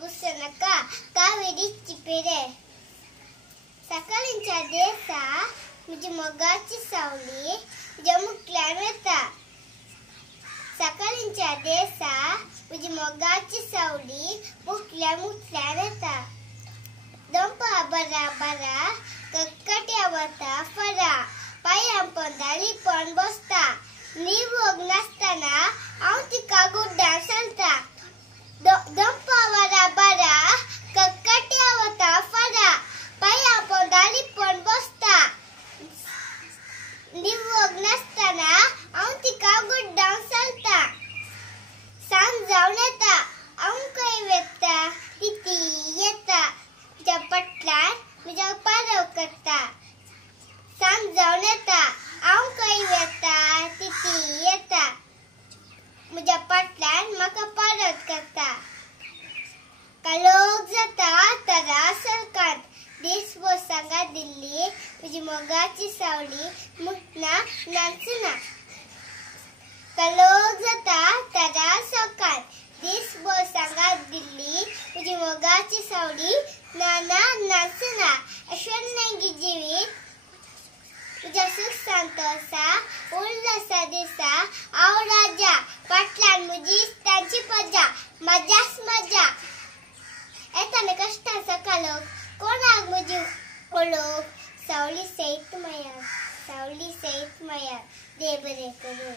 बुसनका कावेरी चिपेरे सकाळींच्या देसा म्हणजे मोगाची सावली जमुकल्यान येता सकाळींच्या देसा म्हणजे मोगाची सावली मुकल्यान येता दंपा बरा बरा कक्कट्या वता फरा पायां पोंदाली पण बसता नीव नासतना हांव तिका गुड्डां चलता दंपा बरा बरा कक्कट्या वता फरा पायां पोंदाली पण बसता नीव नासतना हांव तिका गुड्डां चलता सांज जावन येता हांव खंय वेता तिती येता म्हज्या पटलान म्हज्या पारव करता सांज जावन येता हांव खंय वेता तिती येता म्हज्या पटलान म्हाका परत करता कालोख जाता तरा सरकांत दिसभर सांगा दिल्ली म्हजी मोगाची सावली मुठना नाचना कालोख जाता तरा सरकांत दिसभर सांगा दिल्ली म्हजी मोगाची सावली नाना नाचना ऐश्वर्यांगी जिवीत तुझ्या सुख संतोषा उल्हासा दिसा हांव राजा फाटल्यान म्हजी तांची प्रजा मजाच मजा येताना कश्टांचो कालोख कोणाक म्हजी ओळख सावली सयत मया देव बरें करूं।